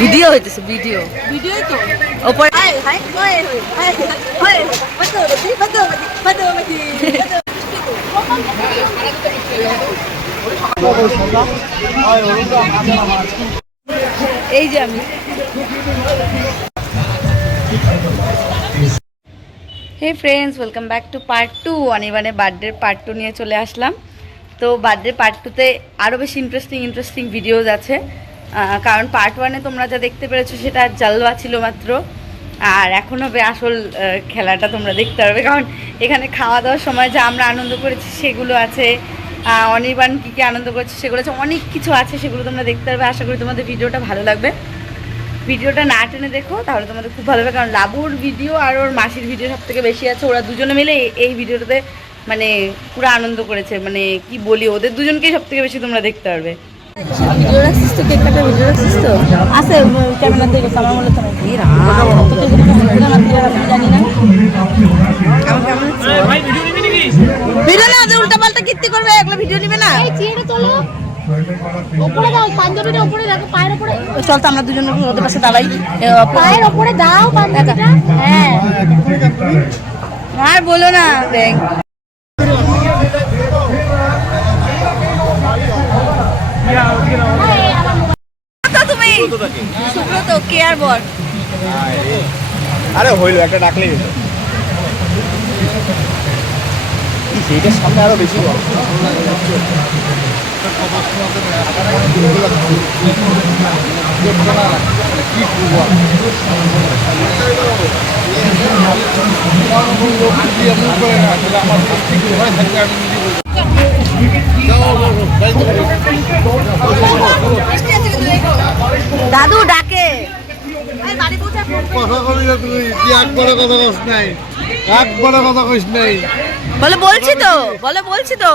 Video হইতেছে video ভিডিওই তো। ওপরে এই যে আমি hey friends welcome back to part two অনিবানে বার্থডের পার্ট টু নিয়ে চলে আসলাম তো বার্থডে পার্ট টুতে আরও বেশি ইন্টারেস্টিং ইন্টারেস্টিং ভিডিওজ আছে কারণ পার্ট ওয়ানে তোমরা যা দেখতে পেরেছ সেটা জালওয়া ছিল মাত্র। আর এখন হবে আসল খেলাটা তোমরা দেখতে পারবে। কারণ এখানে খাওয়া দাওয়ার সময় যা আমরা আনন্দ করেছি সেগুলো আছে। অনির্বাণ কী কী আনন্দ করেছে সেগুলো আছে। অনেক কিছু আছে সেগুলো তোমরা দেখতে পারবে। আশা করি তোমাদের ভিডিওটা ভালো লাগবে। ভিডিওটা না টেনে দেখো, তাহলে তোমাদের খুব ভালো হবে কারণ লাবুর ভিডিও আর ওর মাসির ভিডিও সব থেকে বেশি আছে। ওরা দুজনে মিলে এই ভিডিওটাতে মানে পুরো আনন্দ করেছে। মানে কি বলি, ওদের দুজনকেই সব থেকে বেশি তোমরা দেখতে পারবে। ভিডিও রাখছিস তো কেক কাটা ভিডিও রাখছিস তো? আছে ক্যামেরা থেকে আমার মনে তো জানি না। ভিডিও না উল্টা পাল্টা কীর্তি করবে এগুলো ভিডিও নিবে না? এই চেয়ারে তোলো ওপরে দাও পাঞ্জাবিটা ওপরে রাখো পায়ের ওপরে। চল তো আমরা দুজন ওদের পাশে দাঁড়াই। পায়ের ওপরে দাও পাঞ্জাবিটা। হ্যাঁ। আর বলো না ব্যাংক বর আরে। হইল একটা ডাকলেই হইল সেইটার সামনে আরও বেশি দাদু ডাকে। কথা কবি তুই কি একবারে কথা কস নাই। একবারে কথা কইস নাই। বলে বলছি তো বলে বলছি তো।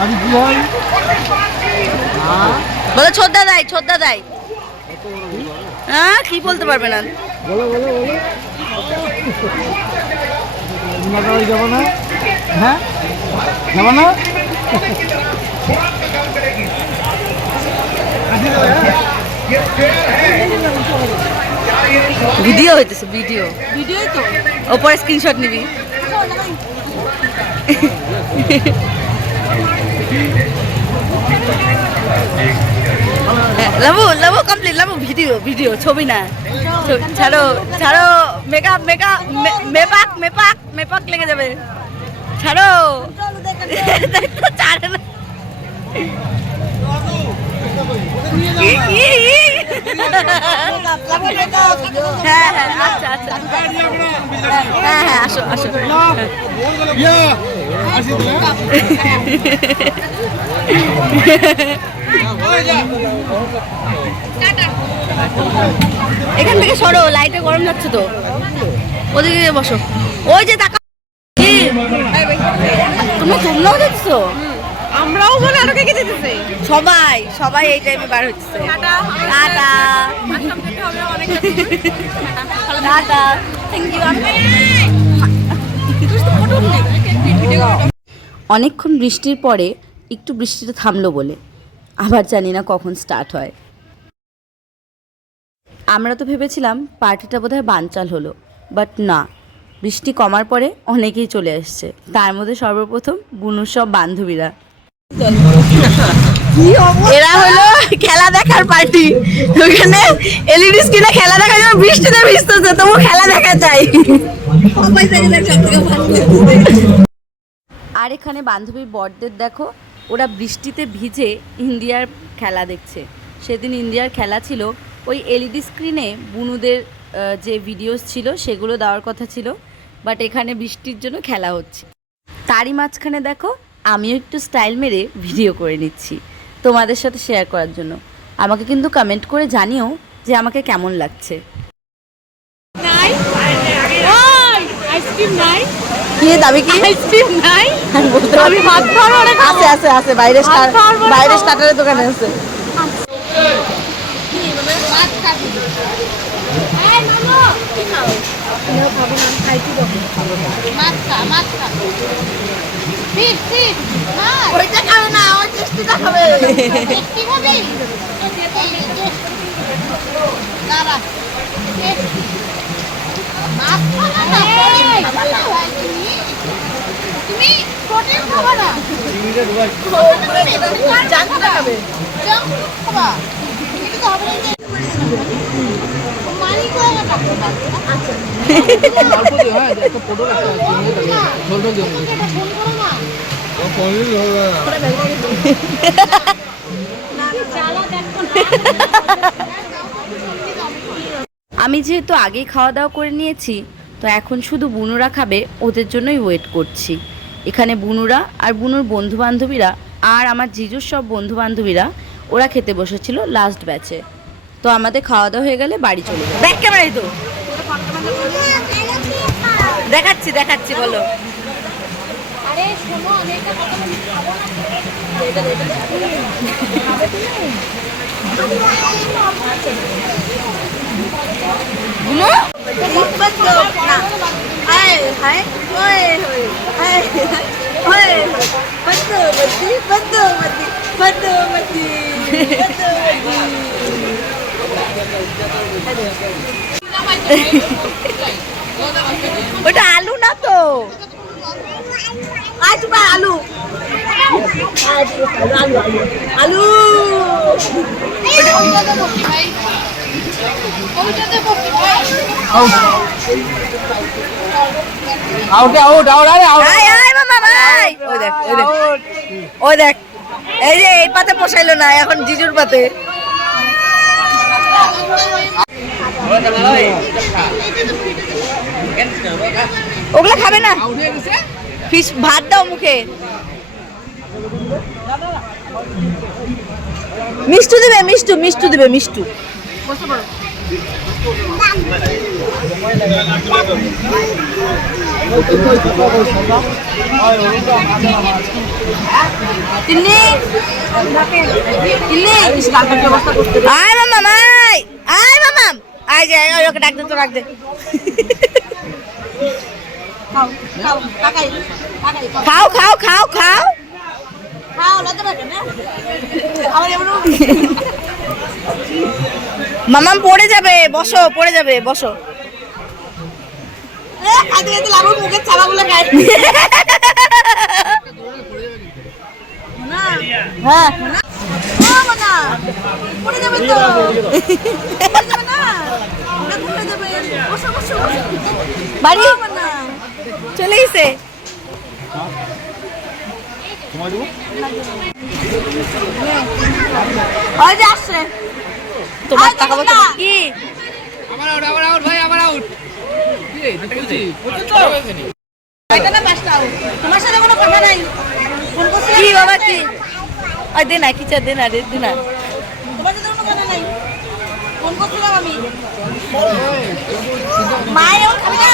আমি কি হয়? বলে ছোদ্দা দেয় ছোদ্দা দেয় হ্যাঁ কি বলতে পারবে না। বলো বলো বলো। নাটা না? হ্যাঁ? যাব না? ভিডিও হইতেছে ভিডিও ভিডিওই তো। ওপরে স্ক্রিনশট নিবি। হ্যাঁ, Labu Labu complete Labu video video ছবি না। ছাড়ো ছাড়ো মেকআপ মেকআপ মেপাক মেপাক মেপাক লেগে যাবে। ছাড়ো। ছাড়ে না। হ্যাঁ হ্যাঁ আসো আসো এখান থেকে সরো, লাইটে গরম যাচ্ছে তো। ওদিকে বসো। ওই যে টাকা কি তোমরা তোমরাও দেখছ? আমরাও বলে আরও কে কে দিতেছে সবাই সবাই এই টাইমে বার হচ্ছে। Tata tata. থ্যাংক ইউ অনেকক্ষণ বৃষ্টির পরে একটু বৃষ্টিটা থামলো বলে। আবার জানি না কখন স্টার্ট হয়। আমরা তো ভেবেছিলাম পার্টিটা বোধহয় বানচাল হলো বাট না। বৃষ্টি কমার পরে অনেকেই চলে আসছে। তার মধ্যে সর্বপ্রথম বুনুর সব বান্ধবীরা। এরা হলো খেলা দেখার পার্টি। ওখানে এলইডি স্ক্রিনে খেলা দেখার জন্য বৃষ্টিতে ভিজতেছে, তবু খেলা দেখা চাই আর এখানে বান্ধবীর বরদের দেখো, ওরা বৃষ্টিতে ভিজে ইন্ডিয়ার খেলা দেখছে। সেদিন ইন্ডিয়ার খেলা ছিল, ওই এলইডি স্ক্রিনে বুনুদের যে ভিডিওস ছিল, সেগুলো দেওয়ার কথা ছিল বাট এখানে বৃষ্টির জন্য খেলা হচ্ছে। তারই মাঝখানে দেখো আমিও একটু স্টাইল মেরে ভিডিও করে নিচ্ছি তোমাদের সাথে শেয়ার করার জন্য। আমাকে কিন্তু কমেন্ট করে জানিও যে আমাকে কেমন লাগছে। নাই? আইসক্রিম নাই। কি দাবি কি? আইসক্রিম নাই। আমি আছে আছে আছে বাইরে বাইরে। স্টার্টারের দোকানে আছে। মাছ খা মাছ খা। ওইটা খাবে না ওই টেস্টিটা খাবে। টেস্টি খাবে? দাঁড়া। মাছ খাবে না প্রোটিন খাবে না তুমি প্রোটিন জাঙ্ক খাবে। জাঙ্ক খাবা? এটা তো হবে না। মানি করে আচ্ছা। অল্প দিও হ্যাঁ একটা পটল একটা ঝোল ঝোল দিও আমি যেহেতু আগেই খাওয়া দাওয়া করে নিয়েছি তো এখন শুধু বুনুরা খাবে ওদের জন্যই ওয়েট করছি। এখানে বুনুরা আর বুনুর বন্ধু বান্ধবীরা আর আমার জিজুর সব বন্ধু বান্ধবীরা ওরা খেতে বসেছিল লাস্ট ব্যাচে তো আমাদের খাওয়া দাওয়া হয়ে গেলে বাড়ি চলে যাবে। ব্যাক ক্যামেরাই তো দেখাচ্ছি দেখাচ্ছি বলো। আরে শোনো অনেকটা কথা বলি খাব না বুনু ওটা আলু না তো আলু আলু আলু আলু ওইটাতে বসি ভাই ওইটাতে বসি ভাই আউট আউট আউট আরে আউট আয় আয় মামা ভাই। ওই দেখ ওই দেখ ওই দেখ। এই যে এই পাতে পোষাইলো না এখন জিজুর পাতে। ওগুলো খাবে না। ভাত দাও মুখে। মিষ্টু দিবে, মিষ্টু মিষ্টু দিবে, মিষ্টু। আয় মামা আয়। আয় মামা আয় ডাক দে তো ডাক দে। খাও খাও খাও খাও মামাম পড়ে যাবে বসো পড়ে যাবে বসো। হ্যাঁ পড়ে যাবে তো। পড়ে যাবে না। বাড়ি? চলে এসে। ওই তোমার টাকা। কি? আবার আউট ভাই আবার আউট। তোমার সাথে কোনো কথা নাই। কি বাবা কি? দে না কি চা দে না রে দে না তোমার সাথে কোনো কথা নাই ফোন করছিলাম আমি। মা এমন খাবে না?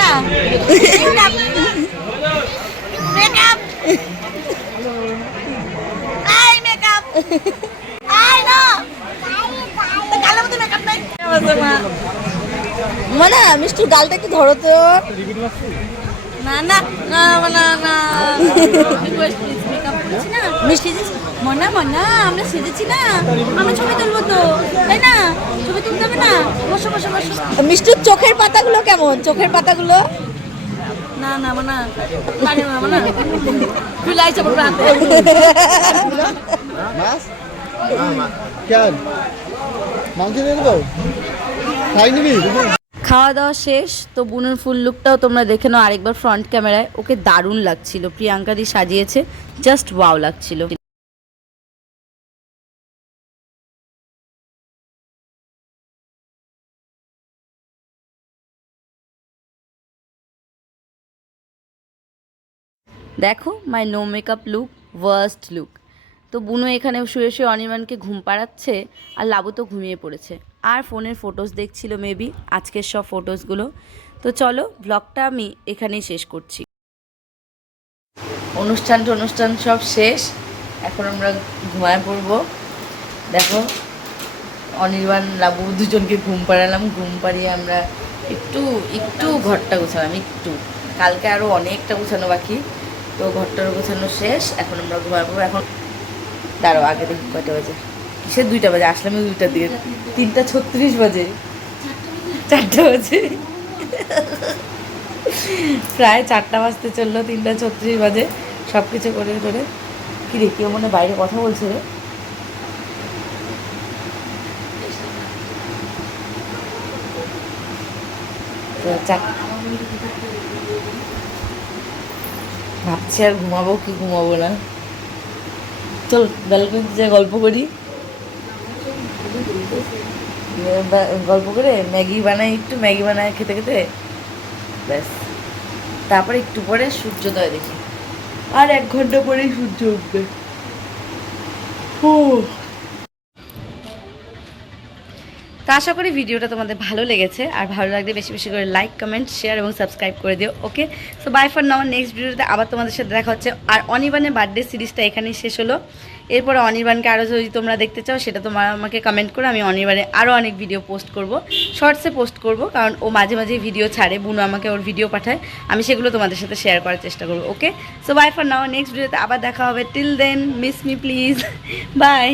না মেকআপ আই মেকআপ আই না। তো কালো মতো মেকআপ নাই? মানা মিষ্টু গালটা একটু ধরো তো। না না না না না। মিষ্টি দিস মনা মনা আমরা সেজেছি না। আমরা ছবি তুলবো তো। তাই না? ছবি তুলতে হবে না? বসো বসো বসো। মিষ্টুর চোখের পাতাগুলো কেমন? চোখের পাতাগুলো? না না মনা। পারি না মনা। তুই লাইছে বড় হাতে। মাছ? কেন? মাংস নিয়ে খাই নিবি? খাওয়া দাওয়া শেষ তো বুনুর ফুল লুকটাও তোমরা দেখে নাও আরেকবার ফ্রন্ট ক্যামেরায় ওকে দারুণ লাগছিল। প্রিয়াঙ্কা দি সাজিয়েছে জাস্ট ওয়াও লাগছিল। দেখো my no makeup look worst look তো বুনো এখানে শুয়ে শুয়ে অনির্বাণকে ঘুম পাড়াচ্ছে আর লাবু তো ঘুমিয়ে পড়েছে। আর ফোনের ফটোস দেখছিল মেবি আজকের সব ফটোসগুলো তো চলো ব্লগটা আমি এখানেই শেষ করছি। অনুষ্ঠান অনুষ্ঠান সব শেষ। এখন আমরা ঘুমায় পড়ব। দেখো অনির্বাণ লাবু দুজনকে ঘুম পাড়ালাম। ঘুম পাড়িয়ে আমরা একটু একটু ঘরটা গোছালাম, একটু। কালকে আরও অনেকটা গোছানো বাকি। তো ঘরটার গোছানো শেষ, এখন আমরা ঘুমাবো। এখন দাঁড়াও, আগে দেখি কয়টা বাজে। কিসের দুইটা বাজে? আসলাম দুইটার দিকে। তিনটা ছত্রিশ বাজে। চারটা বাজে। প্রায় চারটা বাজতে চলল, তিনটা ছত্রিশ বাজে। সব কিছু করে করে। কি রে, কেউ মনে বাইরে কথা বলছে চার ভাবছি আর ঘুমাবো কি ঘুমাবো না। চল ব্যালকনিতে যে গল্প করি। গল্প করে ম্যাগি বানাই, একটু ম্যাগি বানাই খেতে খেতে। ব্যাস। তারপরে একটু পরে সূর্যোদয় দেখি। আর এক ঘণ্টা পরেই সূর্য উঠবে। ও তো আশা করি ভিডিওটা তোমাদের ভালো লেগেছে। আর ভালো লাগলে বেশি বেশি করে লাইক কমেন্ট শেয়ার এবং সাবস্ক্রাইব করে দিও okay so bye for now next ভিডিওতে আবার তোমাদের সাথে দেখা হচ্ছে। আর অনির্বাণের বার্থডে সিরিজটা এখানেই শেষ হলো। এরপরে অনির্বাণকে আরও যদি তোমরা দেখতে চাও, সেটা তোমার আমাকে কমেন্ট করো। আমি অনির্বাণে আরও অনেক ভিডিও পোস্ট করব। শর্টসে পোস্ট করব, কারণ ও মাঝে মাঝে ভিডিও ছাড়ে, বুনো আমাকে ওর ভিডিও পাঠায়। আমি সেগুলো তোমাদের সাথে শেয়ার করার চেষ্টা করব okay so bye for now next ভিডিওতে আবার দেখা হবে। Till then miss me please bye